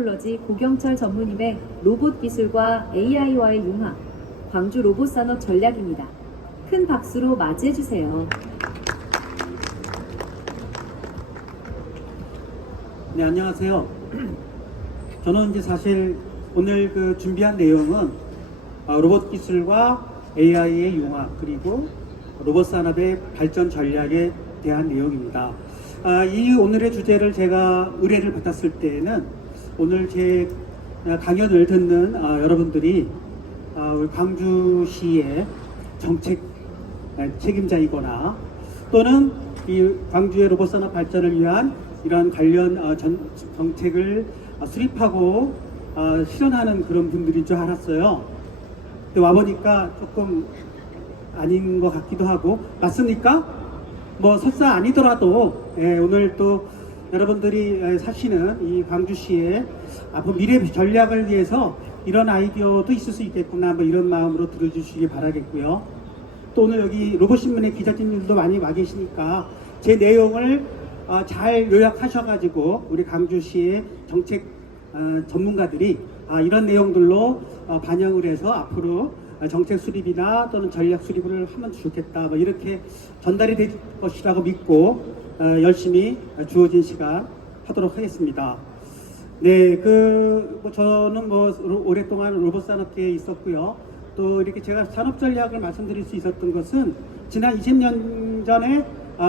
테크놀로지 고경철 전무님의 로봇 기술과 AI와의 융합, 광주 로봇 산업 전략입니다. 큰 박수로 맞이해 주세요. 네, 안녕하세요. 저는 이제 사실 오늘 준비한 내용은 로봇 기술과 AI의 융합 그리고 로봇 산업의 발전 전략에 대한 내용입니다. 이 오늘의 주제를 제가 의뢰를 받았을 때에는 오늘 제 강연을 듣는 여러분들이 우리 광주시의 정책 책임자이거나 또는 이 광주의 로봇 산업 발전을 위한 이런 관련 정책을 수립하고 실현하는 그런 분들인 줄 알았어요. 근데 와보니까 조금 아닌 것 같기도 하고, 맞습니까? 뭐 설사 아니더라도 오늘 또 여러분들이 사시는 이 광주시의 앞으로 미래 전략을 위해서 이런 아이디어도 있을 수 있겠구나, 뭐 이런 마음으로 들어주시기 바라겠고요. 또 오늘 여기 로봇신문의 기자님들도 많이 와 계시니까 제 내용을 잘 요약하셔가지고 우리 광주시의 정책 전문가들이 이런 내용들로 반영을 해서 앞으로 정책 수립이나 또는 전략 수립을 하면 좋겠다, 뭐 이렇게 전달이 될 것이라고 믿고 열심히 주어진 시간 하도록 하겠습니다. 네, 저는 오랫동안 로봇 산업계에 있었고요. 또 이렇게 제가 산업 전략을 말씀드릴 수 있었던 것은 지난 20년 전에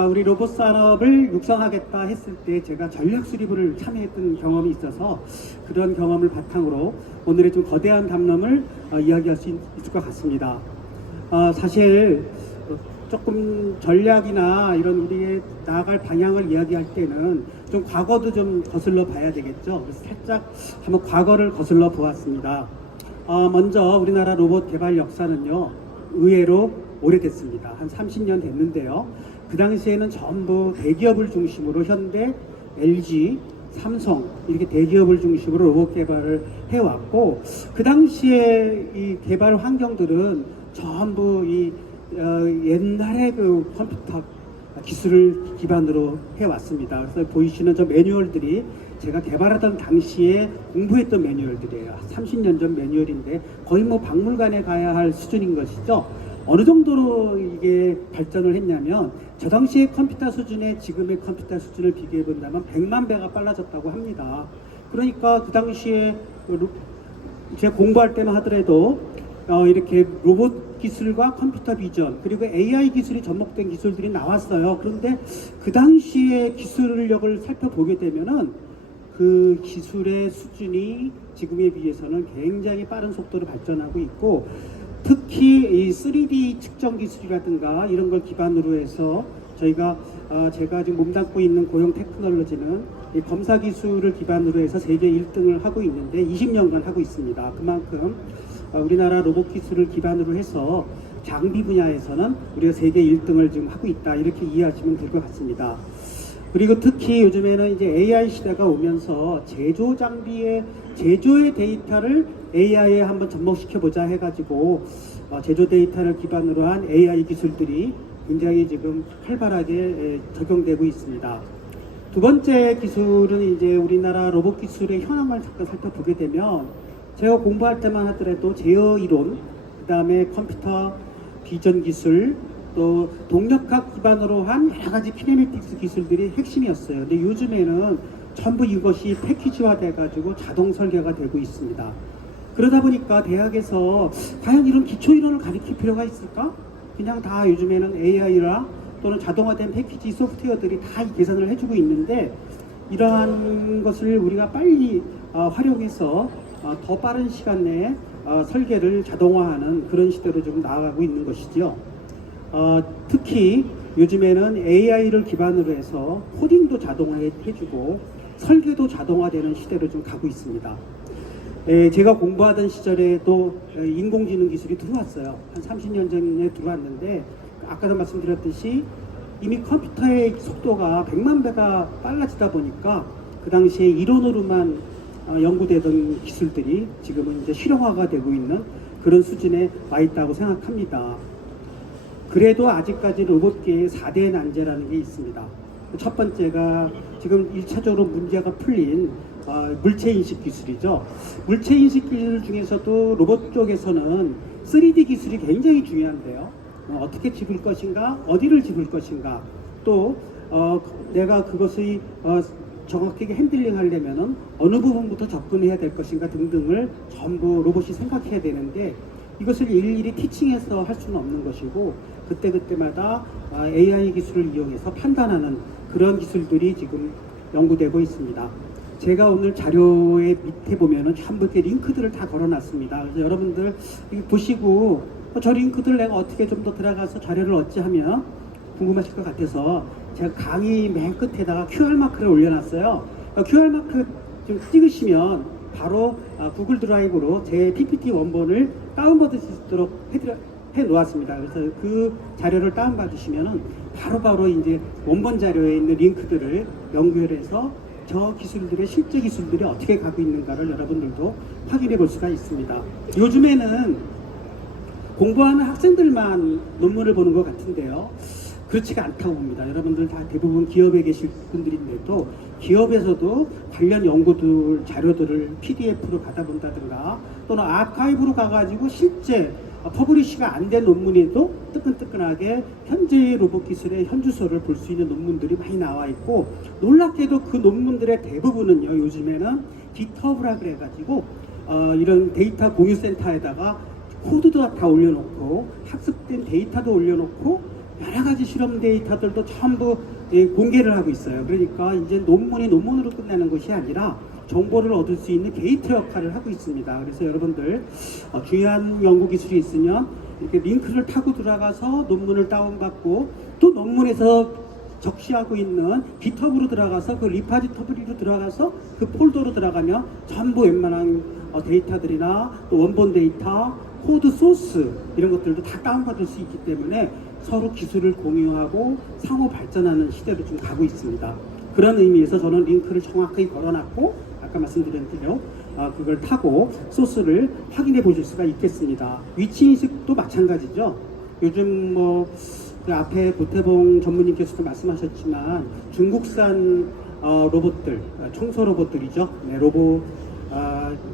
우리 로봇 산업을 육성하겠다 했을 때 제가 전략 수립을 참여했던 경험이 있어서 그런 경험을 바탕으로 오늘의 좀 거대한 담론을 이야기할 수 있을 것 같습니다. 사실 조금 전략이나 이런 우리의 나아갈 방향을 이야기할 때는 좀 과거도 좀 거슬러 봐야 되겠죠. 그래서 살짝 한번 과거를 거슬러 보았습니다. 먼저 우리나라 로봇 개발 역사는요, 의외로 오래됐습니다. 한 30년 됐는데요. 그 당시에는 전부 대기업을 중심으로 현대, LG, 삼성 이렇게 대기업을 중심으로 로봇 개발을 해왔고, 그 당시에 이 개발 환경들은 전부 이 옛날의 그 컴퓨터 기술을 기반으로 해왔습니다. 그래서 보이시는 저 매뉴얼들이 제가 개발하던 당시에 공부했던 매뉴얼들이에요. 30년 전 매뉴얼인데 거의 뭐 박물관에 가야 할 수준인 것이죠. 어느 정도로 이게 발전을 했냐면 저 당시의 컴퓨터 수준에 지금의 컴퓨터 수준을 비교해 본다면 100만 배가 빨라졌다고 합니다. 그러니까 그 당시에 제가 공부할 때만 하더라도 이렇게 로봇 기술과 컴퓨터 비전 그리고 AI 기술이 접목된 기술들이 나왔어요. 그런데 그 당시의 기술력을 살펴보게 되면은 그 기술의 수준이 지금에 비해서는 굉장히 빠른 속도로 발전하고 있고, 특히 이 3D 측정 기술이라든가 이런 걸 기반으로 해서 제가 지금 몸담고 있는 고용 테크놀로지는 이 검사 기술을 기반으로 해서 세계 1등을 하고 있는데 20년간 하고 있습니다. 그만큼 우리나라 로봇 기술을 기반으로 해서 장비 분야에서는 우리가 세계 1등을 지금 하고 있다, 이렇게 이해하시면 될 것 같습니다. 그리고 특히 요즘에는 이제 AI 시대가 오면서 제조 장비의 제조의 데이터를 AI에 한번 접목시켜보자 해가지고 제조 데이터를 기반으로 한 AI 기술들이 굉장히 지금 활발하게 적용되고 있습니다. 두 번째 기술은 이제 우리나라 로봇 기술의 현황을 잠깐 살펴보게 되면 제가 공부할 때만 하더라도 제어 이론, 그 다음에 컴퓨터 비전 기술, 또 동력학 기반으로 한 여러 가지 키네매틱스 기술들이 핵심이었어요. 근데 요즘에는 전부 이것이 패키지화 돼가지고 자동 설계가 되고 있습니다. 그러다 보니까 대학에서 과연 이런 기초 이론을 가르칠 필요가 있을까? 그냥 다 요즘에는 AI라 또는 자동화된 패키지 소프트웨어들이 다 계산을 해주고 있는데, 이러한 것을 우리가 빨리 활용해서 더 빠른 시간 내에 설계를 자동화하는 그런 시대로 좀 나아가고 있는 것이죠. 특히 요즘에는 AI를 기반으로 해서 코딩도 자동화해주고 설계도 자동화되는 시대로 좀 가고 있습니다. 제가 공부하던 시절에도 인공지능 기술이 들어왔어요. 한 30년 전에 들어왔는데 아까도 말씀드렸듯이 이미 컴퓨터의 속도가 100만 배가 빨라지다 보니까 그 당시에 이론으로만 연구되던 기술들이 지금은 이제 실용화가 되고 있는 그런 수준에 와 있다고 생각합니다. 그래도 아직까지 로봇계의 4대 난제라는 게 있습니다. 첫 번째가 지금 1차적으로 문제가 풀린 물체 인식 기술이죠. 물체 인식 기술 중에서도 로봇 쪽에서는 3D 기술이 굉장히 중요한데요. 어떻게 집을 것인가, 어디를 집을 것인가, 또 내가 그것을 정확하게 핸들링 하려면은 어느 부분부터 접근해야 될 것인가 등등을 전부 로봇이 생각해야 되는데, 이것을 일일이 티칭해서 할 수는 없는 것이고, 그때그때마다 AI 기술을 이용해서 판단하는 그런 기술들이 지금 연구되고 있습니다. 제가 오늘 자료의 밑에 보면은 전부 이렇게 링크들을 다 걸어놨습니다. 그래서 여러분들 이거 보시고 저 링크들 내가 어떻게 좀 더 들어가서 자료를 얻지 하면 궁금하실 것 같아서 제가 강의 맨 끝에다가 QR마크를 올려놨어요. QR마크 좀 찍으시면 바로 구글 드라이브로 제 PPT 원본을 다운받을 수 있도록 해 놓았습니다. 그래서 그 자료를 다운받으시면은 바로바로 이제 원본 자료에 있는 링크들을 연결해서 저 기술들의 실제 기술들이 어떻게 가고 있는가를 여러분들도 확인해 볼 수가 있습니다. 요즘에는 공부하는 학생들만 논문을 보는 것 같은데요. 그렇지가 않다고 봅니다. 여러분들 다 대부분 기업에 계실 분들인데도 기업에서도 관련 연구들, 자료들을 PDF로 받아본다든가 또는 아카이브로 가가지고 실제 퍼블리시가 안 된 논문에도 뜨끈뜨끈하게 현재의 로봇 기술의 현주소를 볼 수 있는 논문들이 많이 나와 있고, 놀랍게도 그 논문들의 대부분은요, 요즘에는 깃허브라 그래가지고 이런 데이터 공유 센터에다가 코드도 다 올려놓고 학습된 데이터도 올려놓고 여러 가지 실험 데이터들도 전부 공개를 하고 있어요. 그러니까 이제 논문이 논문으로 끝나는 것이 아니라 정보를 얻을 수 있는 게이트 역할을 하고 있습니다. 그래서 여러분들 중요한 연구 기술이 있으면 이렇게 링크를 타고 들어가서 논문을 다운받고, 또 논문에서 적시하고 있는 깃허브로 들어가서 그 리파지터블리로 들어가서 그 폴더로 들어가면 전부 웬만한 데이터들이나 또 원본 데이터, 코드 소스 이런 것들도 다 다운받을 수 있기 때문에 서로 기술을 공유하고 상호 발전하는 시대로 좀 가고 있습니다. 그런 의미에서 저는 링크를 정확하게 걸어놨고, 아까 말씀드린 대로 그걸 타고 소스를 확인해 보실 수가 있겠습니다. 위치 인식도 마찬가지죠. 요즘 그 앞에 고태봉 전무님께서도 말씀하셨지만 중국산 로봇들, 청소 로봇들이죠. 네,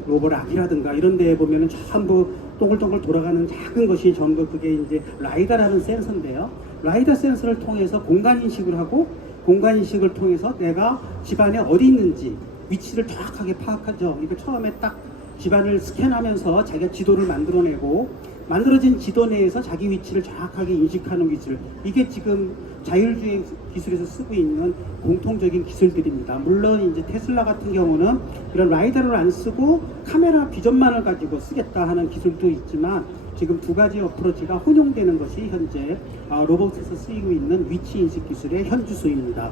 로보락이라든가 이런 데에 보면은 전부 동글동글 돌아가는 작은 것이 전부 그게 이제 라이다라는 센서인데요. 라이다 센서를 통해서 공간 인식을 하고, 공간 인식을 통해서 내가 집안에 어디 있는지 위치를 정확하게 파악하죠. 이거 처음에 딱 집안을 스캔하면서 자기가 지도를 만들어내고, 만들어진 지도 내에서 자기 위치를 정확하게 인식하는 기술, 이게 지금 자율주행 기술에서 쓰고 있는 공통적인 기술들입니다. 물론 이제 테슬라 같은 경우는 이런 라이다를 안 쓰고 카메라 비전만을 가지고 쓰겠다 하는 기술도 있지만, 지금 두 가지 어프로치가 혼용되는 것이 현재 로봇에서 쓰이고 있는 위치 인식 기술의 현주소입니다.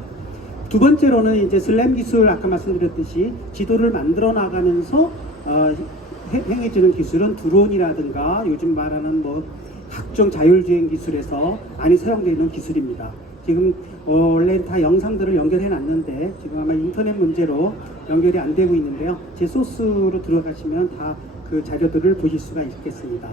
두 번째로는 이제 슬램 기술, 아까 말씀드렸듯이 지도를 만들어 나가면서 행해지는 기술은 드론이라든가 요즘 말하는 각종 자율주행 기술에서 많이 사용되는 기술입니다. 지금 원래 다 영상들을 연결해 놨는데 지금 아마 인터넷 문제로 연결이 안 되고 있는데요. 제 소스로 들어가시면 다 그 자료들을 보실 수가 있겠습니다.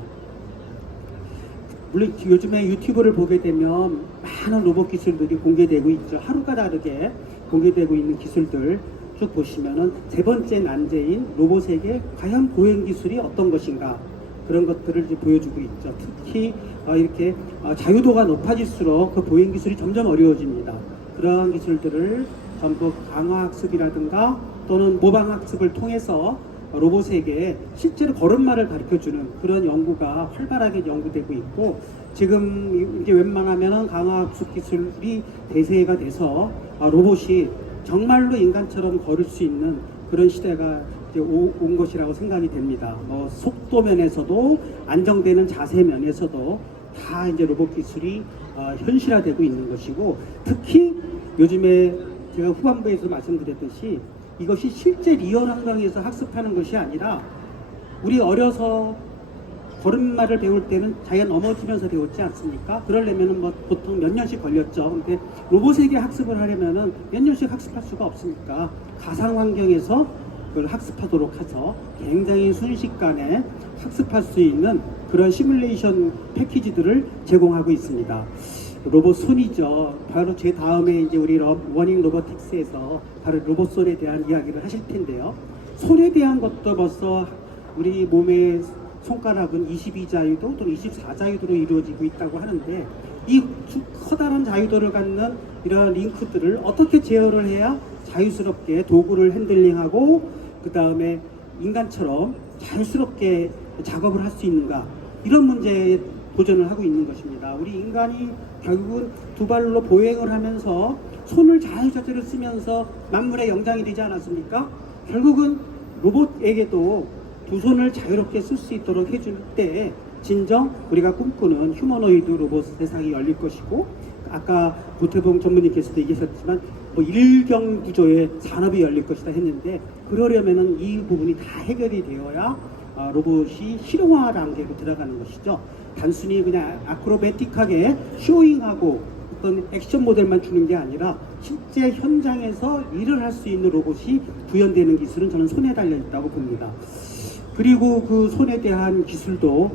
물론 요즘에 유튜브를 보게 되면 많은 로봇 기술들이 공개되고 있죠. 하루가 다르게 공개되고 있는 기술들 쭉 보시면은 세 번째 난제인 로봇에게 과연 보행 기술이 어떤 것인가, 그런 것들을 이제 보여주고 있죠. 특히 이렇게 자유도가 높아질수록 그 보행 기술이 점점 어려워집니다. 그러한 기술들을 전부 강화학습이라든가 또는 모방학습을 통해서 로봇에게 실제로 걸음마를 가르쳐주는 그런 연구가 활발하게 연구되고 있고, 지금 이제 웬만하면 강화학습 기술이 대세가 돼서 로봇이 정말로 인간처럼 걸을 수 있는 그런 시대가 이제 온 것이라고 생각이 됩니다. 속도 면에서도 안정되는 자세 면에서도 다 이제 로봇 기술이 현실화되고 있는 것이고, 특히 요즘에 제가 후반부에서 말씀드렸듯이 이것이 실제 리얼 환경에서 학습하는 것이 아니라, 우리 어려서 걸음마를 배울 때는 자기가 넘어지면서 배웠지 않습니까? 그러려면은 보통 몇 년씩 걸렸죠. 근데 로봇에게 학습을 하려면은 몇 년씩 학습할 수가 없으니까 가상 환경에서 그걸 학습하도록 해서 굉장히 순식간에 학습할 수 있는 그런 시뮬레이션 패키지들을 제공하고 있습니다. 로봇 손이죠. 바로 제 다음에 이제 우리 워닝 로보틱스에서 바로 로봇 손에 대한 이야기를 하실 텐데요. 손에 대한 것도 벌써 우리 몸의 손가락은 22자유도 또는 24자유도로 이루어지고 있다고 하는데 이 커다란 자유도를 갖는 이러한 링크들을 어떻게 제어를 해야 자유스럽게 도구를 핸들링하고 그 다음에 인간처럼 자유스럽게 작업을 할 수 있는가, 이런 문제에 도전을 하고 있는 것입니다. 우리 인간이 결국은 두 발로 보행을 하면서 손을 자유자재로 쓰면서 만물의 영장이 되지 않았습니까? 결국은 로봇에게도 두 손을 자유롭게 쓸 수 있도록 해줄 때 진정 우리가 꿈꾸는 휴머노이드 로봇 세상이 열릴 것이고, 아까 고태봉 전무님께서도 얘기하셨지만 뭐 일경 구조의 산업이 열릴 것이다 했는데, 그러려면은 이 부분이 다 해결이 되어야 로봇이 실용화 단계로 들어가는 것이죠. 단순히 그냥 아크로베틱하게 쇼잉하고 어떤 액션 모델만 주는 게 아니라 실제 현장에서 일을 할 수 있는 로봇이 구현되는 기술은 저는 손에 달려 있다고 봅니다. 그리고 그 손에 대한 기술도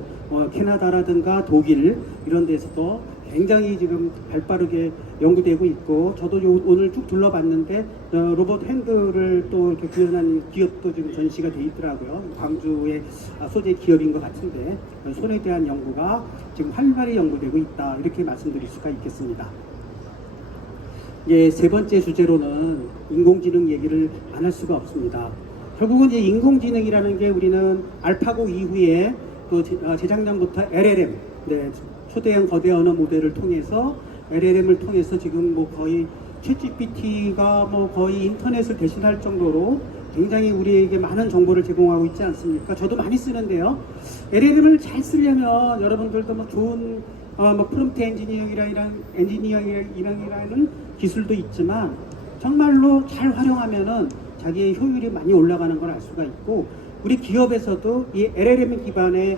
캐나다라든가 독일 이런 데서도 굉장히 지금 발빠르게 연구되고 있고, 저도 오늘 쭉 둘러봤는데 로봇 핸들을 또 이렇게 구현한 기업도 지금 전시가 돼 있더라고요. 광주의 소재 기업인 것 같은데 손에 대한 연구가 지금 활발히 연구되고 있다, 이렇게 말씀드릴 수가 있겠습니다. 이제 세 번째 주제로는 인공지능 얘기를 안 할 수가 없습니다. 결국은 이제 인공지능이라는 게 우리는 알파고 이후에 또 재작년부터 LLM, 초대형 거대 언어 모델을 통해서 LLM을 통해서 지금 뭐 거의 챗GPT가 뭐 거의 인터넷을 대신할 정도로 굉장히 우리에게 많은 정보를 제공하고 있지 않습니까? 저도 많이 쓰는데요. LLM을 잘 쓰려면 여러분들도 뭐 좋은 뭐 프롬프트 엔지니어링이라는 기술도 있지만 정말로 잘 활용하면은 자기의 효율이 많이 올라가는 걸 알 수가 있고, 우리 기업에서도 이 LLM 기반의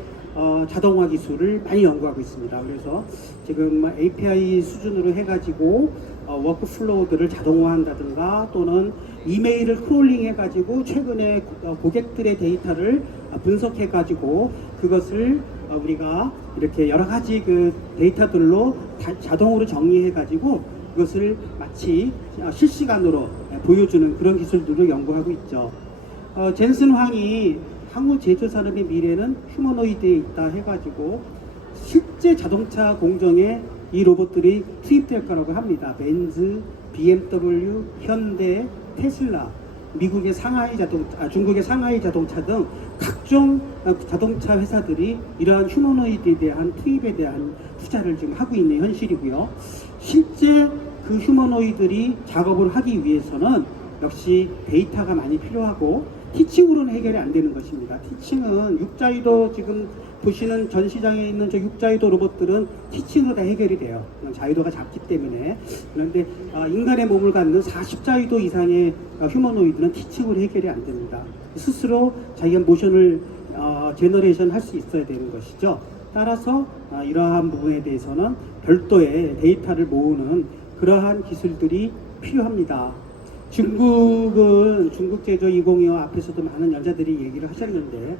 자동화 기술을 많이 연구하고 있습니다. 그래서 지금 API 수준으로 해가지고 워크플로우들을 자동화한다든가, 또는 이메일을 크롤링 해가지고 최근에 고객들의 데이터를 분석해가지고 그것을 우리가 이렇게 여러 가지 그 데이터들로 자동으로 정리해가지고 그것을 마치 실시간으로 보여주는 그런 기술들도 연구하고 있죠. 젠슨 황이 향후 제조산업의 미래는 휴머노이드에 있다 해가지고 실제 자동차 공정에 이 로봇들이 투입될 거라고 합니다. 벤츠, BMW, 현대, 테슬라, 미국의 상하이 자동차, 중국의 상하이 자동차 등 각종 자동차 회사들이 이러한 휴머노이드에 대한 투입에 대한 투자를 지금 하고 있는 현실이고요. 실제 그 휴머노이드들이 작업을 하기 위해서는 역시 데이터가 많이 필요하고, 티칭으로는 해결이 안 되는 것입니다. 티칭은 육자유도, 지금 보시는 전시장에 있는 저 육자유도 로봇들은 티칭으로 다 해결이 돼요. 자유도가 작기 때문에. 그런데 인간의 몸을 갖는 40자유도 이상의 휴머노이드는 티칭으로 해결이 안 됩니다. 스스로 자기가 모션을 제너레이션 할 수 있어야 되는 것이죠. 따라서 이러한 부분에 대해서는 별도의 데이터를 모으는 그러한 기술들이 필요합니다. 중국은 중국 제조 2025 앞에서도 많은 여자들이 얘기를 하셨는데,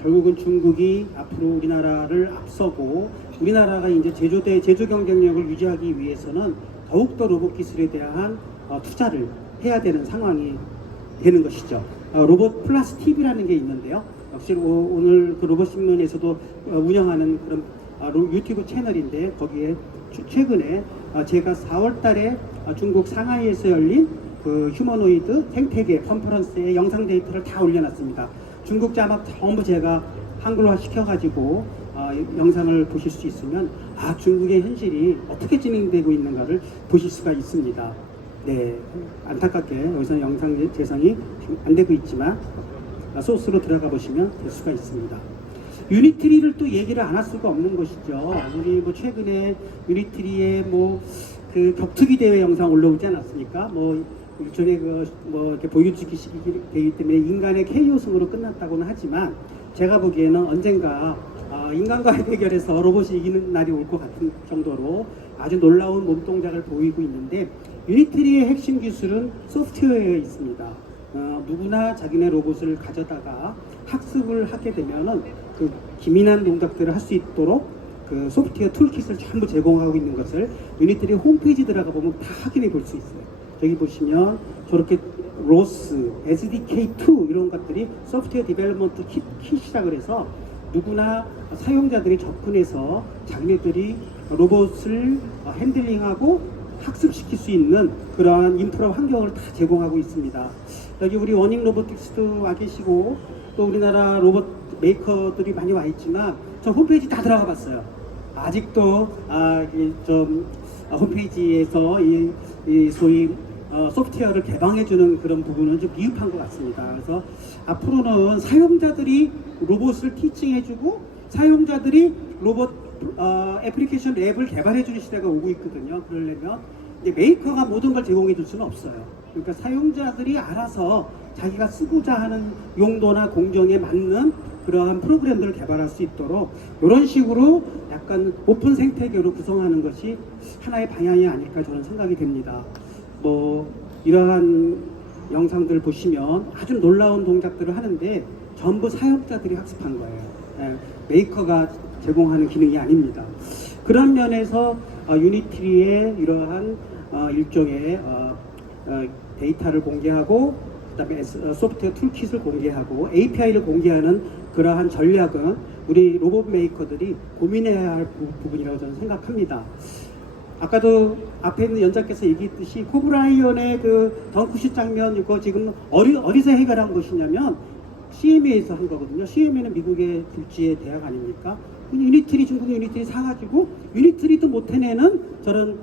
결국은 중국이 앞으로 우리나라를 앞서고, 우리나라가 이제 제조 경쟁력을 유지하기 위해서는 더욱더 로봇 기술에 대한 투자를 해야 되는 상황이 되는 것이죠. 로봇 플러스 TV라는 게 있는데요. 역시 오늘 그 로봇 신문에서도 운영하는 그런 유튜브 채널인데, 거기에 최근에 제가 4월 달에 중국 상하이에서 열린 그 휴머노이드 생태계 컨퍼런스에 영상 데이터를 다 올려놨습니다. 중국 자막 전부 제가 한글화 시켜가지고 영상을 보실 수 있으면 중국의 현실이 어떻게 진행되고 있는가를 보실 수가 있습니다. 네, 안타깝게 여기서 영상 재생이 안 되고 있지만 소스로 들어가 보시면 될 수가 있습니다. 유니트리를 또 얘기를 안 할 수가 없는 것이죠. 우리 뭐 최근에 유니트리의 뭐 그 격투기 대회 영상 올라오지 않았습니까? 뭐 일종의 뭐 이렇게 보여주기식이 되기 때문에 인간의 KO승으로 끝났다고는 하지만, 제가 보기에는 언젠가 인간과의 대결에서 로봇이 이기는 날이 올 것 같은 정도로 아주 놀라운 몸 동작을 보이고 있는데, 유니트리의 핵심 기술은 소프트웨어에 있습니다. 누구나 자기네 로봇을 가져다가 학습을 하게 되면은 그 기민한 동작들을 할 수 있도록 그 소프트웨어 툴킷을 전부 제공하고 있는 것을 유니트리 홈페이지 들어가 보면 다 확인해 볼 수 있어요. 여기 보시면 저렇게 로스, SDK2 이런 것들이 소프트웨어 디벨롭먼트 킷이라 그래서 누구나 사용자들이 접근해서 자기네들이 로봇을 핸들링하고 학습시킬 수 있는 그러한 인프라 환경을 다 제공하고 있습니다. 여기 우리 워닝 로보틱스도 와 계시고 또 우리나라 로봇 메이커들이 많이 와 있지만 저 홈페이지 다 들어가 봤어요. 아직도 홈페이지에서 이 소위 소프트웨어를 개방해주는 그런 부분은 좀 미흡한 것 같습니다. 그래서 앞으로는 사용자들이 로봇을 티칭해주고 사용자들이 로봇 애플리케이션 앱을 개발해주는 시대가 오고 있거든요. 그러려면 이제 메이커가 모든 걸 제공해줄 수는 없어요. 그러니까 사용자들이 알아서 자기가 쓰고자 하는 용도나 공정에 맞는 그러한 프로그램들을 개발할 수 있도록 이런 식으로 약간 오픈 생태계로 구성하는 것이 하나의 방향이 아닐까 저는 생각이 됩니다. 뭐 이러한 영상들 보시면 아주 놀라운 동작들을 하는데 전부 사용자들이 학습한 거예요. 메이커가 제공하는 기능이 아닙니다. 그런 면에서 유니티리의 이러한 일종의 데이터를 공개하고 그다음에 소프트웨어 툴킷을 공개하고 API를 공개하는 그러한 전략은 우리 로봇 메이커들이 고민해야 할 부분이라고 저는 생각합니다. 아까도 앞에 있는 연장께서 얘기했듯이 코브라이언의 그 덩크슛 장면 이거 지금 어디서 해결한 것이냐면 CMA에서 한 거거든요. CMA는 미국의 굴지의 대학 아닙니까? 유니트리 중국 유니트리 사가지고 유니트리도 못 해내는 저런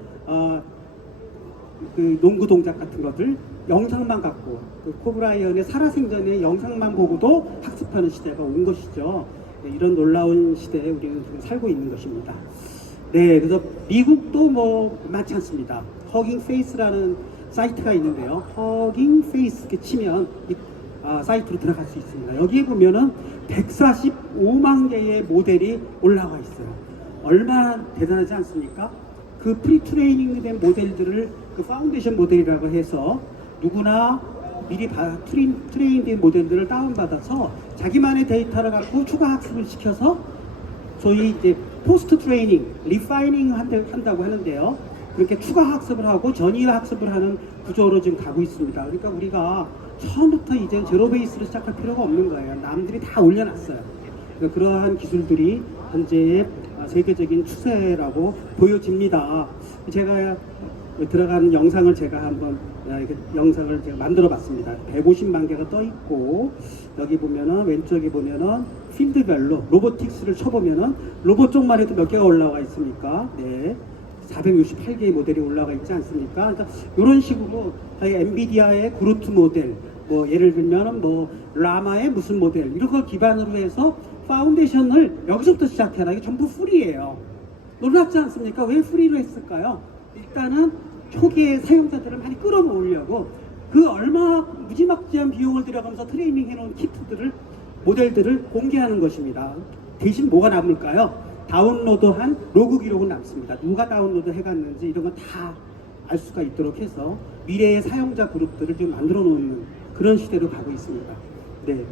그 농구 동작 같은 것들 영상만 갖고 그 코브라이언의 살아생전의 영상만 보고도 학습하는 시대가 온 것이죠. 네, 이런 놀라운 시대에 우리는 지금 살고 있는 것입니다. 네, 그래서 미국도 뭐 많지 않습니다. 허깅 페이스라는 사이트가 있는데요. 허깅 페이스 이렇게 치면 사이트로 들어갈 수 있습니다. 여기에 보면은 145만 개의 모델이 올라와 있어요. 얼마나 대단하지 않습니까? 그 프리 트레이닝 된 모델들을 그 파운데이션 모델이라고 해서 누구나 미리 트레이닝된 모델들을 다운받아서 자기만의 데이터를 갖고 추가 학습을 시켜서 소위 이제 포스트 트레이닝, 리파이닝 한다고 하는데요. 그렇게 추가 학습을 하고 전위 학습을 하는 구조로 지금 가고 있습니다. 그러니까 우리가 처음부터 이제 제로 베이스로 시작할 필요가 없는 거예요. 남들이 다 올려놨어요. 그러니까 그러한 기술들이 현재의 세계적인 추세라고 보여집니다. 제가 들어간 영상을 제가 한번 영상을 제가 만들어 봤습니다. 150만 개가 떠 있고 여기 보면은 왼쪽에 보면은 필드별로 로보틱스를 쳐보면은 로봇 쪽만 해도 몇 개가 올라와 있습니까? 네. 468개의 모델이 올라가 있지 않습니까? 그러니까 이런 식으로 엔비디아의 그루트 모델, 뭐 예를 들면은 뭐 라마의 무슨 모델 이런 걸 기반으로 해서 파운데이션을 여기서부터 시작해라. 이게 전부 프리예요. 놀랍지 않습니까? 왜 프리로 했을까요? 일단은 초기에 사용자들을 많이 끌어모으려고 그 얼마 무지막지한 비용을 들여가면서 트레이닝 해놓은 키트들을 모델들을 공개하는 것입니다. 대신 뭐가 남을까요? 다운로드한 로그 기록은 남습니다. 누가 다운로드 해갔는지 이런 건 다 알 수가 있도록 해서 미래의 사용자 그룹들을 좀 만들어 놓는 그런 시대로 가고 있습니다. 네.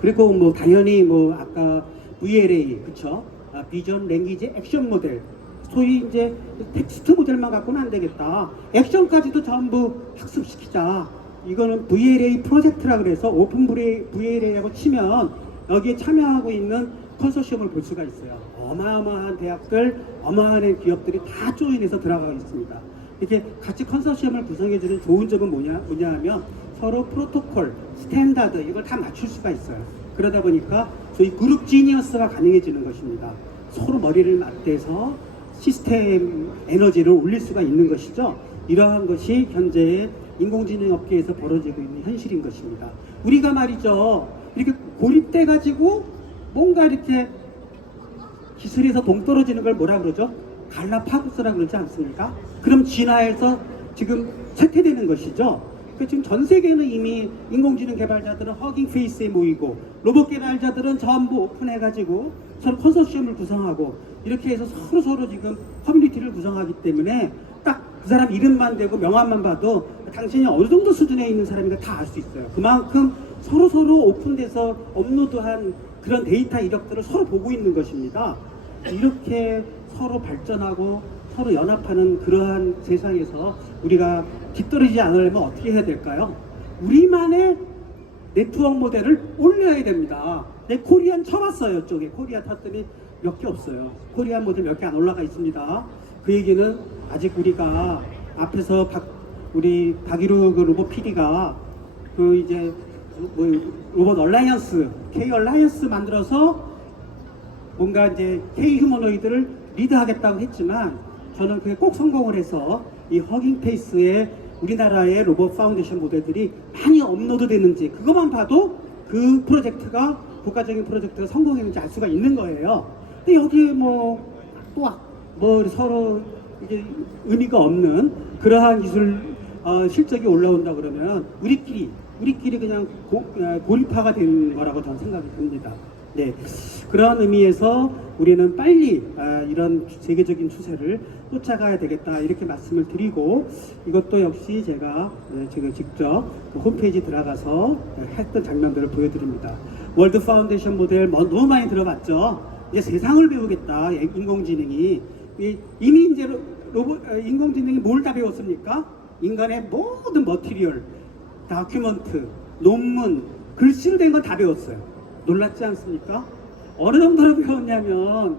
그리고 뭐 당연히 뭐 아까 VLA 그쵸? 비전 랭귀지 액션 모델 소위 이제 텍스트 모델만 갖고는 안 되겠다. 액션까지도 전부 학습시키자. 이거는 VLA 프로젝트라 그래서 오픈 VLA라고 치면 여기에 참여하고 있는 컨소시엄을 볼 수가 있어요. 어마어마한 대학들, 어마어마한 기업들이 다 조인해서 들어가고 있습니다. 이렇게 같이 컨소시엄을 구성해주는 좋은 점은 뭐냐 하면 서로 프로토콜, 스탠다드 이걸 다 맞출 수가 있어요. 그러다 보니까 소위 그룹 지니어스가 가능해지는 것입니다. 서로 머리를 맞대서 시스템 에너지를 올릴 수가 있는 것이죠. 이러한 것이 현재의 인공지능 업계에서 벌어지고 있는 현실인 것입니다. 우리가 말이죠. 이렇게 고립돼 가지고 뭔가 이렇게 기술에서 동떨어지는 걸 뭐라 그러죠? 갈라파고스라 그러지 않습니까? 그럼 진화해서 지금 쇠퇴되는 것이죠. 그러니까 지금 전 세계는 이미 인공지능 개발자들은 허깅 페이스에 모이고 로봇 개발자들은 전부 오픈해가지고 서로 컨소시엄을 구성하고 이렇게 해서 서로 지금 커뮤니티를 구성하기 때문에 딱 그 사람 이름만 대고 명함만 봐도 당신이 어느 정도 수준에 있는 사람인가 다 알 수 있어요. 그만큼 서로 오픈돼서 업로드한 그런 데이터 이력들을 서로 보고 있는 것입니다. 이렇게 서로 발전하고 서로 연합하는 그러한 세상에서 우리가 뒤떨어지지 않으려면 어떻게 해야 될까요? 우리만의 네트워크 모델을 올려야 됩니다. 내 코리안 쳐봤어요. 이쪽에 코리아 탔더니 몇 개 없어요. 코리안 모델 몇 개 안 올라가 있습니다. 그 얘기는 아직 우리가 앞에서 우리 박일우 그 로봇 PD가 그 이제 뭐 로봇 얼라이언스, K 얼라이언스 만들어서 뭔가 이제 K 휴머노이드를 리드하겠다고 했지만 저는 그게 꼭 성공을 해서 이 허깅 페이스의 우리나라의 로봇 파운데이션 모델들이 많이 업로드 되는지 그것만 봐도 그 프로젝트가 국가적인 프로젝트가 성공했는지 알 수가 있는 거예요. 근데 여기에 뭐 서로 이제 의미가 없는 그러한 기술 실적이 올라온다 그러면 우리끼리 그냥 고립화가 되는 거라고 저는 생각이 듭니다. 네, 그런 의미에서 우리는 빨리 이런 세계적인 추세를 쫓아가야 되겠다 이렇게 말씀을 드리고 이것도 역시 제가 지금 직접 홈페이지 들어가서 했던 장면들을 보여드립니다. 월드 파운데이션 모델 너무 많이 들어봤죠. 이제 세상을 배우겠다 인공지능이 이미 이제 인공지능이 뭘 다 배웠습니까? 인간의 모든 머티리얼, 다큐먼트, 논문, 글씨로 된 건 다 배웠어요. 놀랍지 않습니까? 어느 정도로 배웠냐면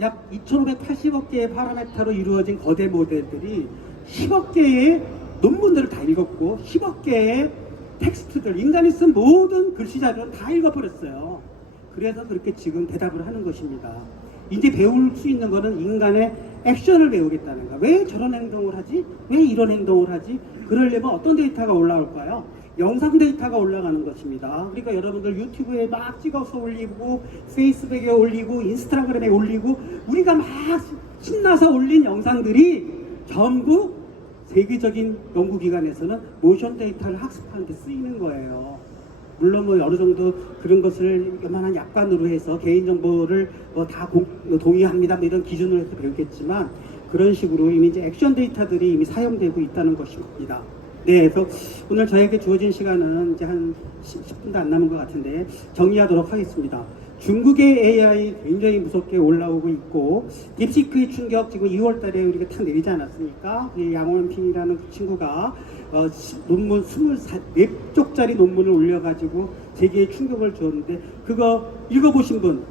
약 2580억 개의 파라메타로 이루어진 거대 모델들이 10억 개의 논문들을 다 읽었고 10억 개의 텍스트들, 인간이 쓴 모든 글씨 자료를 다 읽어버렸어요. 그래서 그렇게 지금 대답을 하는 것입니다. 이제 배울 수 있는 거는 인간의 액션을 배우겠다는 거야. 왜 저런 행동을 하지? 왜 이런 행동을 하지? 그러려면 어떤 데이터가 올라올까요? 영상 데이터가 올라가는 것입니다. 그러니까 여러분들 유튜브에 막 찍어서 올리고 페이스북에 올리고 인스타그램에 올리고 우리가 막 신나서 올린 영상들이 전부 세계적인 연구기관에서는 모션 데이터를 학습하는 데 쓰이는 거예요. 물론 뭐 어느 정도 그런 것을 요만한 약관으로 해서 개인정보를 다 동의합니다 뭐 이런 기준으로 해서 배우겠지만 그런 식으로 이미 이제 액션 데이터들이 이미 사용되고 있다는 것입니다. 네, 그래서 오늘 저에게 주어진 시간은 이제 한 10분도 안 남은 것 같은데 정리하도록 하겠습니다. 중국의 AI 굉장히 무섭게 올라오고 있고 딥시크의 충격 지금 2월 달에 우리가 탁 내리지 않았습니까? 이 양원핑이라는 친구가 논문 24쪽짜리 논문을 올려가지고 세계에 충격을 주었는데 그거 읽어보신 분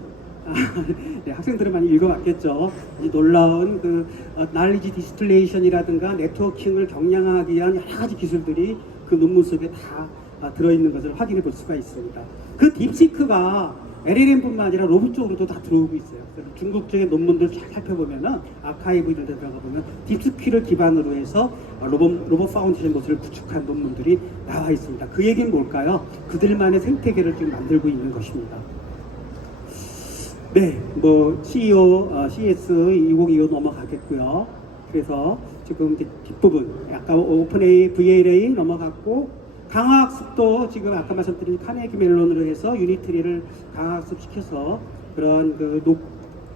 네, 학생들은 많이 읽어봤겠죠. 놀라운 그 날리지 디스틸레이션이라든가 네트워킹을 경량화하기 위한 여러 가지 기술들이 그 논문 속에 다 들어있는 것을 확인해 볼 수가 있습니다. 그 딥시크가 LLM뿐만 아니라 로봇 쪽으로도 다 들어오고 있어요. 그래서 중국 쪽의 논문들 잘 살펴보면은 아카이브 이런 데 들어가 보면 딥시크를 기반으로 해서 로봇 파운데이션 모델을 구축한 논문들이 나와 있습니다. 그 얘기는 뭘까요? 그들만의 생태계를 지금 만들고 있는 것입니다. 네, 뭐 CEO, CS 2025 넘어가겠고요. 그래서 지금 이제 뒷부분, 약간 오픈AI, VLA 넘어갔고 강화학습도 지금 아까 말씀드린 카네기 멜론으로 해서 유니트리를 강화학습시켜서 그런 그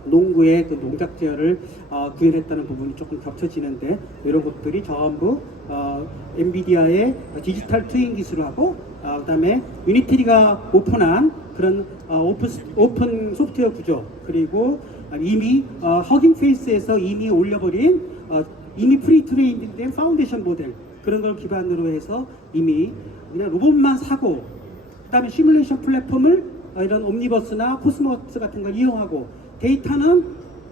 농구의 그 농작 제어를 구현했다는 부분이 조금 겹쳐지는데 이런 것들이 전부 엔비디아의 디지털 트윈 기술하고 그다음에 유니트리가 오픈한 그런 오픈 소프트웨어 구조 그리고 이미 허깅 페이스에서 이미 올려버린 이미 프리트레인된 파운데이션 모델 그런 걸 기반으로 해서 이미 그냥 로봇만 사고 그다음에 시뮬레이션 플랫폼을 이런 옴니버스나 코스모스 같은 걸 이용하고 데이터는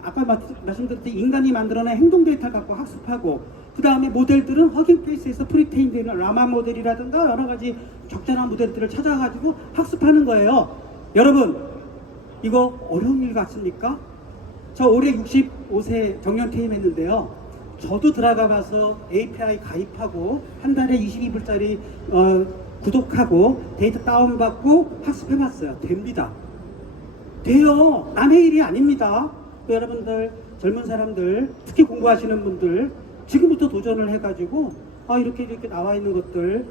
아까 말씀드렸듯이 인간이 만들어낸 행동 데이터를 갖고 학습하고 그 다음에 모델들은 허깅 페이스에서 프리트레인된 라마 모델이라든가 여러 가지 적절한 모델들을 찾아가지고 학습하는 거예요. 여러분 이거 어려운 일 같습니까? 저 올해 65세 정년 퇴임했는데요. 저도 들어가 봐서 API 가입하고 한 달에 22불짜리 구독하고 데이터 다운받고 학습해봤어요. 됩니다. 돼요. 남의 일이 아닙니다. 여러분들 젊은 사람들 특히 공부하시는 분들 지금부터 도전을 해가지고 이렇게 나와 있는 것들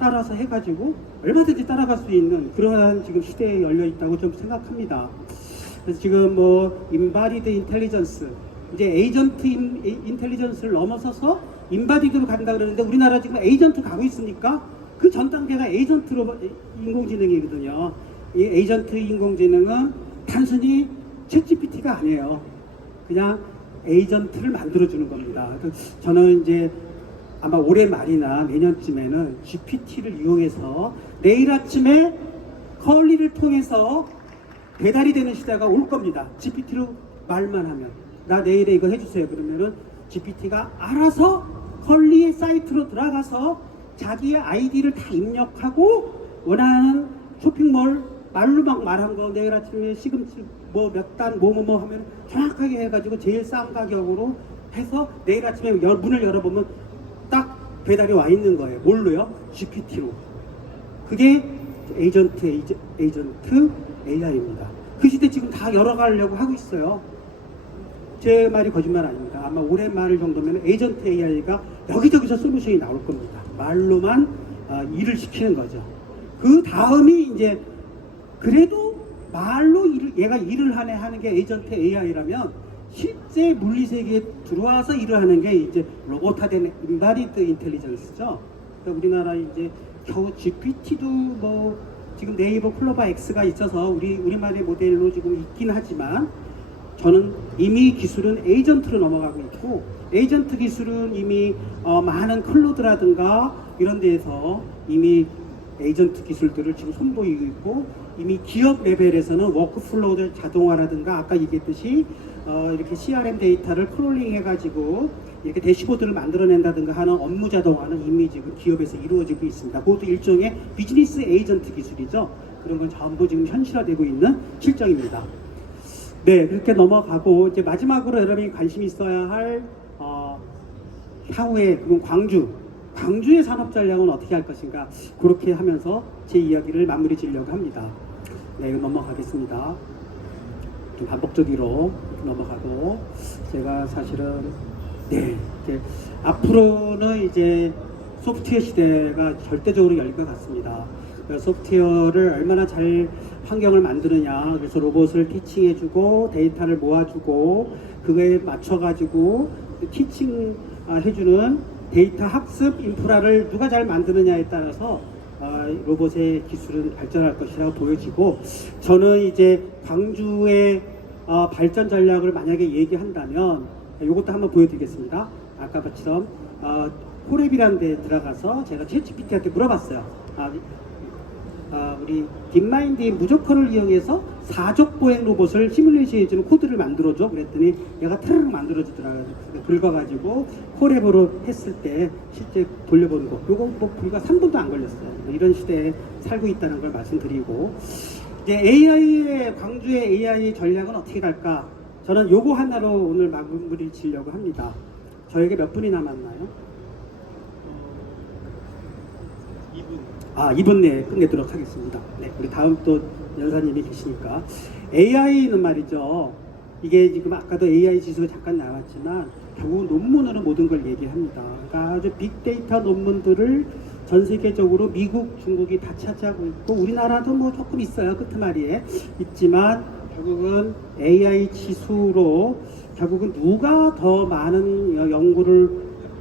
따라서 해가지고 얼마든지 따라갈 수 있는 그러한 지금 시대에 열려 있다고 좀 생각합니다. 그래서 지금 뭐 인바디드 인텔리전스 이제 에이전트 인텔리전스를 넘어서서 인바디드로 간다 그러는데 우리나라 지금 에이전트 가고 있으니까 그 전 단계가 에이전트로 인공지능이거든요. 이 에이전트 인공지능은 단순히 챗GPT가 아니에요. 그냥 에이전트를 만들어주는 겁니다. 저는 이제 아마 올해 말이나 내년쯤에는 GPT를 이용해서 내일 아침에 컬리를 통해서 배달이 되는 시대가 올 겁니다. GPT로 말만 하면 나 내일에 이거 해주세요. 그러면은 GPT가 알아서 컬리의 사이트로 들어가서 자기의 아이디를 다 입력하고 원하는 쇼핑몰 말로 막 말한 거 내일 아침에 시금치 뭐 몇 단 뭐 하면 정확하게 해가지고 제일 싼 가격으로 해서 내일 아침에 문을 열어보면 딱 배달이 와 있는 거예요. 뭘로요? GPT로. 그게 에이전트 AI입니다. 그 시대 지금 다 열어가려고 하고 있어요. 제 말이 거짓말 아닙니다. 아마 올해 말 정도면 에이전트 AI가 여기저기서 솔루션이 나올 겁니다. 말로만 일을 시키는 거죠. 그 다음이 이제 그래도 말로 얘가 일을 하는 게 에이전트 AI라면 실제 물리 세계에 들어와서 일을 하는 게 이제 로봇화된 인바디드 인텔리전스죠. 그러니까 우리나라 이제 겨우 GPT도 뭐 지금 네이버 클로바 X가 있어서 우리만의 모델로 지금 있긴 하지만 저는 이미 기술은 에이전트로 넘어가고 있고 에이전트 기술은 이미 많은 클로드라든가 이런 데에서 이미 에이전트 기술들을 지금 선보이고 있고 이미 기업 레벨에서는 워크플로우들 자동화라든가 아까 얘기했듯이 이렇게 CRM 데이터를 크롤링 해가지고 이렇게 대시보드를 만들어낸다든가 하는 업무 자동화는 이미 지금 기업에서 이루어지고 있습니다. 그것도 일종의 비즈니스 에이전트 기술이죠. 그런 건 전부 지금 현실화되고 있는 실정입니다. 네, 그렇게 넘어가고 이제 마지막으로 여러분이 관심 있어야 할 향후에 광주의 산업 전략은 어떻게 할 것인가 그렇게 하면서 제 이야기를 마무리 지으려고 합니다. 네, 이거 넘어가겠습니다. 좀 반복적으로 넘어가고 제가 사실은 이제 앞으로는 이제 소프트웨어 시대가 절대적으로 열릴 것 같습니다. 소프트웨어를 얼마나 잘 환경을 만드느냐, 그래서 로봇을 티칭해주고 데이터를 모아주고 그거에 맞춰가지고 티칭 해주는 데이터 학습 인프라를 누가 잘 만드느냐에 따라서 로봇의 기술은 발전할 것이라고 보여지고 저는 이제 광주의 발전 전략을 만약에 얘기한다면 이것도 한번 보여드리겠습니다. 아까처럼 콜앱이라는 데 들어가서 제가 챗GPT한테 물어봤어요. 우리 딥마인드의 무조건을 이용해서 사족 보행 로봇을 시뮬레이션 해주는 코드를 만들어줘. 그랬더니 얘가 트르륵 만들어지더라고요. 긁어가지고 콜앱으로 했을 때 실제 돌려보는 거. 요거 뭐 불과 3분도 안 걸렸어요. 이런 시대에 살고 있다는 걸 말씀드리고 이제 광주의 AI 전략은 어떻게 갈까? 저는 요거 하나로 오늘 마무리 지려고 합니다. 저에게 몇 분이 남았나요? 2분 내에 끝내도록 하겠습니다. 네, 우리 다음 또 연사님이 계시니까 AI는 말이죠. 이게 지금 아까도 AI 지수가 잠깐 나왔지만 결국 논문으로 모든 걸 얘기합니다. 그러니까 아주 빅데이터 논문들을 전 세계적으로 미국, 중국이 다 차지하고 있고 우리나라도 뭐 조금 있어요. 끄트마리에 있지만 결국은 AI 지수로 결국은 누가 더 많은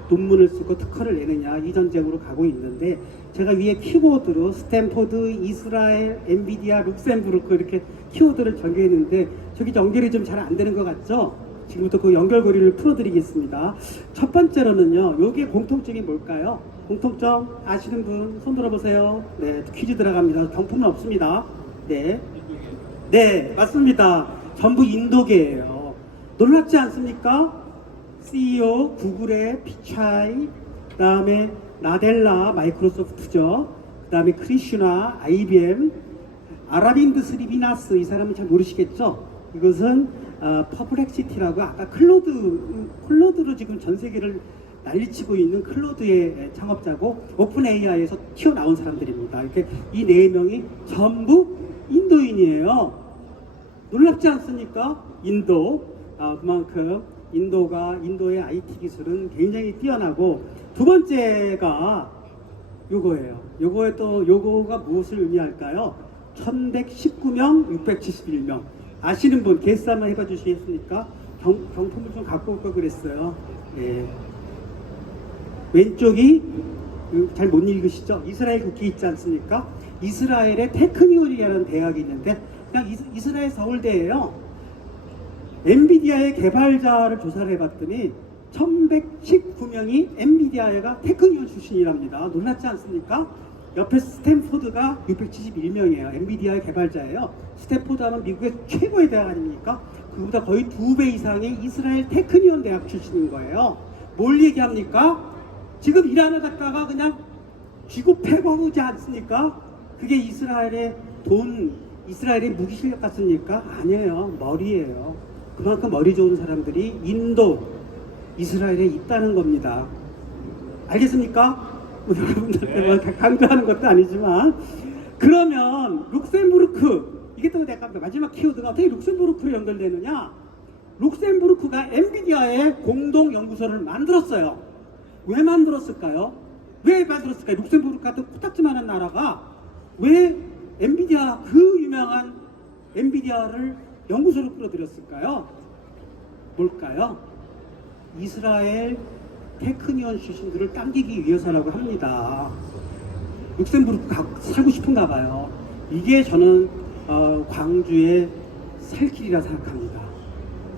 논문을 쓰고 특허를 내느냐 이 전쟁으로 가고 있는데 제가 위에 키워드로 스탠포드, 이스라엘, 엔비디아, 룩셈부르크 이렇게 키워드를 정해있는데 저기 연결이 좀 잘 안 되는 것 같죠? 지금부터 그 연결고리를 풀어드리겠습니다. 첫 번째로는요, 요게 공통점이 뭘까요? 공통점 아시는 분 손 들어보세요. 네, 퀴즈 들어갑니다. 경품은 없습니다. 네, 맞습니다. 전부 인도계예요. 놀랍지 않습니까? CEO 구글의 피차이, 그 다음에 나델라 마이크로소프트죠. 그 다음에 크리슈나 IBM, 아라빈드 스리비나스 이 사람은 잘 모르시겠죠? 이것은 퍼플렉시티라고 아까 클로드로 지금 전 세계를 난리치고 있는 클로드의 창업자고 오픈 AI에서 튀어나온 사람들입니다. 이렇게 이 네 명이 전부 인도인이에요. 놀랍지 않습니까? 그만큼 인도의 IT 기술은 굉장히 뛰어나고 두 번째가 요거예요. 요거가 무엇을 의미할까요? 1119명, 671명. 아시는 분 개수 한번 해봐 주시겠습니까? 경품을 좀 갖고 올 걸 그랬어요. 예. 왼쪽이 잘 못 읽으시죠? 이스라엘 국기 있지 않습니까? 이스라엘의 테크니올이라는 대학이 있는데 그냥 이스라엘 서울대예요. 엔비디아의 개발자를 조사를 해봤더니 1119명이 엔비디아가 테크니온 출신이랍니다. 놀랍지 않습니까? 옆에 스탠포드가 671명이에요. 엔비디아의 개발자예요. 스탠포드 하면 미국의 최고의 대학 아닙니까? 그보다 거의 2배 이상이 이스라엘 테크니온 대학 출신인 거예요. 뭘 얘기합니까? 지금 이란을 갖다가 그냥 쥐고 패거우지 않습니까? 그게 이스라엘의 이스라엘의 무기 실력 같습니까? 아니에요. 머리예요. 그만큼 머리 좋은 사람들이 인도, 이스라엘에 있다는 겁니다. 알겠습니까? 여러분들한테 네. 강조하는 것도 아니지만, 그러면 룩셈부르크, 이게 또 내가 마지막 키워드가 어떻게 룩셈부르크로 연결되느냐? 룩셈부르크가 엔비디아의 공동 연구소를 만들었어요. 왜 만들었을까요? 룩셈부르크 같은 코딱지만한 나라가 왜 엔비디아, 그 유명한 엔비디아를 연구소로 끌어들였을까요? 뭘까요? 이스라엘 테크니온 출신들을 당기기 위해서라고 합니다. 룩셈부르크 살고 싶은가 봐요. 이게 저는 광주의 살 길이라 생각합니다.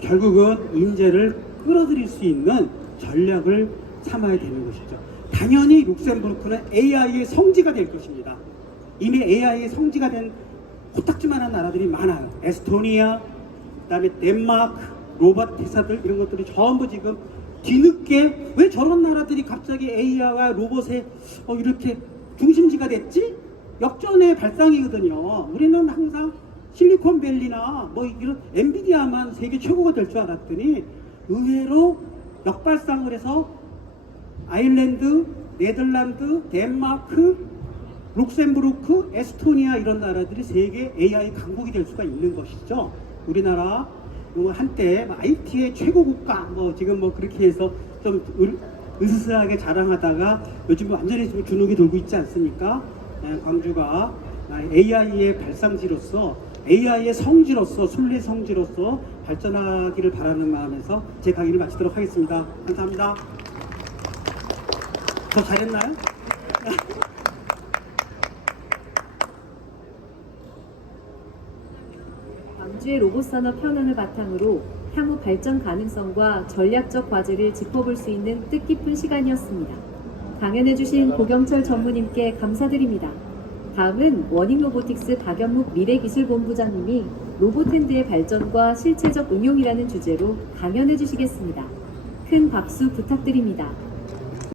결국은 인재를 끌어들일 수 있는 전략을 삼아야 되는 것이죠. 당연히 룩셈부르크는 AI의 성지가 될 것입니다. 이미 AI의 성지가 된 코딱지만한 나라들이 많아요. 에스토니아, 그다음에 덴마크, 로봇 회사들 이런 것들이 전부 지금 뒤늦게 왜 저런 나라들이 갑자기 AI와 로봇에 이렇게 중심지가 됐지? 역전의 발상이거든요. 우리는 항상 실리콘밸리나 뭐 이런 엔비디아만 세계 최고가 될 줄 알았더니 의외로 역발상을 해서 아일랜드, 네덜란드, 덴마크, 룩셈부르크, 에스토니아 이런 나라들이 세계 AI 강국이 될 수가 있는 것이죠. 우리나라 한때 IT의 최고 국가 지금 그렇게 해서 좀 으스스하게 자랑하다가 요즘 완전히 좀 주눅이 돌고 있지 않습니까? 광주가 AI의 발상지로서 AI의 성지로서 순례 성지로서 발전하기를 바라는 마음에서 제 강의를 마치도록 하겠습니다. 감사합니다. 더 잘했나요? 광주의 로봇산업 현황을 바탕으로 향후 발전 가능성과 전략적 과제를 짚어볼 수 있는 뜻깊은 시간이었습니다. 강연해주신 고경철 전무님께 감사드립니다. 다음은 워닝로보틱스 박연묵 미래기술본부장님이 로봇핸드의 발전과 실체적 응용이라는 주제로 강연해주시겠습니다. 큰 박수 부탁드립니다.